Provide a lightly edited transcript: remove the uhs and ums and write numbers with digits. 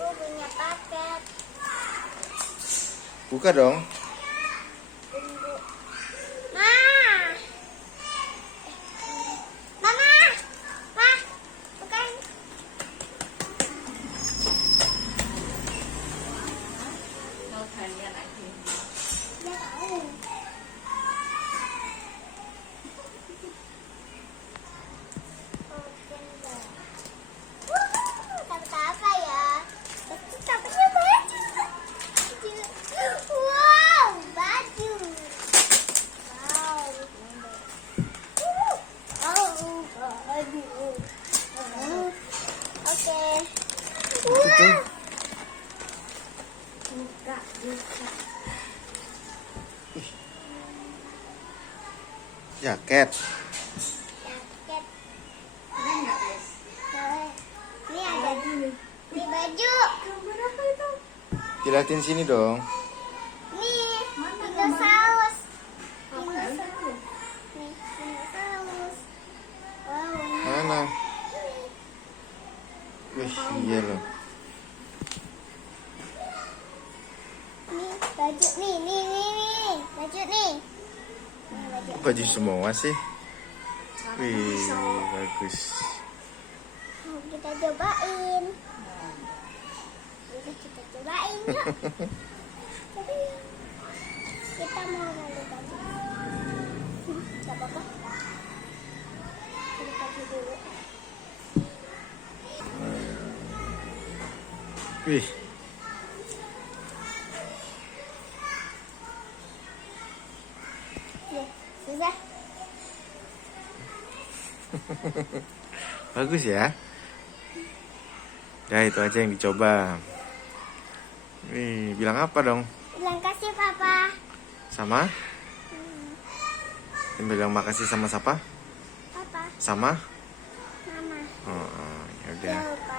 Aku punya paket. Buka dong. Tunggu. Ma. Mama. Ma. Bukan. Mau kalian lagi. Ya tahu. Open dong. Wuhu, dapat apa ya? Dapatnya baju. Wow, baju. Wow. Oh, baju. Oke. Itu Buka. jaket. Jaket. Keren nggak guys? Ini ada ini baju. Gambar apa itu? Jelatin sini dong. Nih, Mana dinosaurus. Apa nggak tahu? Nih, dinosaurus. Wow. Mana? Wih, iya loh. Nih, baju nih. Baju nih. Nih, baju. Baju semua sih. Wih, bagus. Mau kita cobain. Udah kita cobain yuk. Coba yuk. Kita mau ganti baju. Gak apa-apa. Ganti baju dulu. Wih, Nih, susah. bagus ya. Ya itu aja yang dicoba. Wih, bilang apa dong? Bilang kasih papa. Sama? Bilang makasih sama siapa? Papa, Sama? mama. Oh, ya udah. Jangan lupa